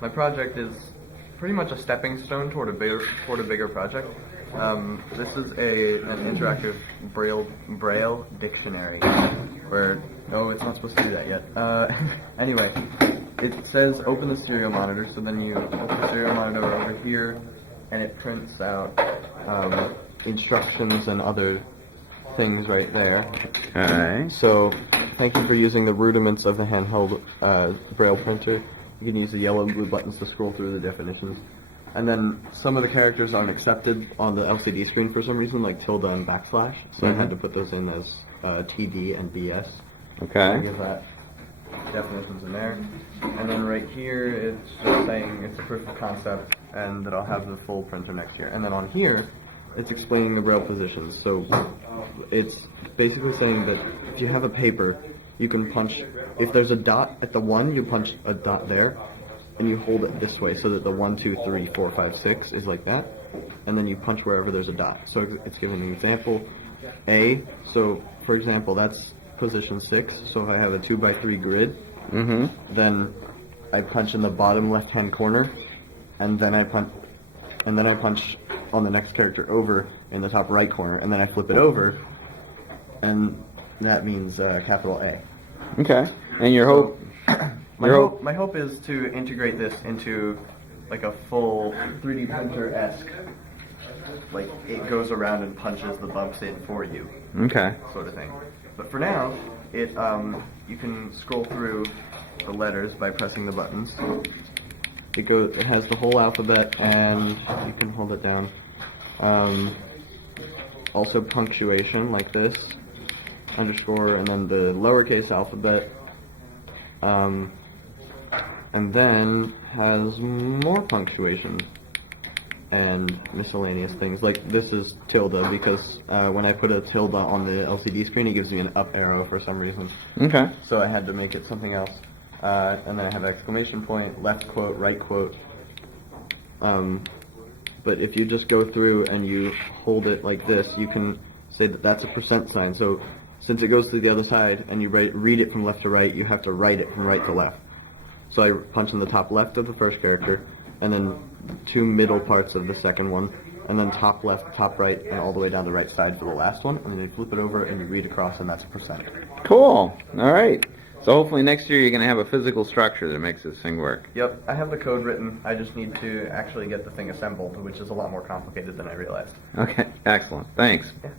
my project is pretty much a stepping stone toward a bigger project. This is an interactive Braille dictionary, where it's not supposed to do that yet. Anyway, it says open the serial monitor, so then you open the serial monitor over here, and it prints out instructions and other things right there. Okay. So, thank you for using the rudiments of the handheld Braille printer. You can use the yellow and blue buttons to scroll through the definitions. And then some of the characters aren't accepted on the LCD screen for some reason, like tilde and backslash. So I had to put those in as TD and BS. Okay. I give that definitions in there. And then right here, it's just saying it's a proof of concept and that I'll have the full printer next year. And then on here, it's explaining the Braille positions. So it's basically saying that if you have a paper, you can punch, if there's a dot at the 1, you punch a dot there, and you hold it this way so that the 1, 2, 3, 4, 5, 6 is like that, and then you punch wherever there's a dot. So it's giving an example, A, so for example, that's position 6, so if I have a 2x3 grid, then I punch in the bottom left-hand corner, and then I punch on the next character over in the top right corner, and then I flip it over, and that means capital A. Okay. And your hope? My hope is to integrate this into like a full 3D printer-esque, like it goes around and punches the bumps in for you. Okay. Sort of thing. But for now, you can scroll through the letters by pressing the buttons. It has the whole alphabet, and you can hold it down. Also punctuation like this, underscore, and then the lowercase alphabet. And then has more punctuation and miscellaneous things. Like this is tilde because when I put a tilde on the LCD screen, it gives me an up arrow for some reason. Okay. So I had to make it something else. And then I have exclamation point, left quote, right quote. But if you just go through and you hold it like this, you can say that that's a % sign. So since it goes to the other side and you read it from left to right, you have to write it from right to left. So I punch in the top left of the first character, and then 2 middle parts of the second one, and then top left, top right, and all the way down the right side for the last one, and then you flip it over and you read across, and that's a %. Cool. All right. So hopefully next year you're going to have a physical structure that makes this thing work. Yep, I have the code written. I just need to actually get the thing assembled, which is a lot more complicated than I realized. Okay. Excellent. Thanks. Yeah.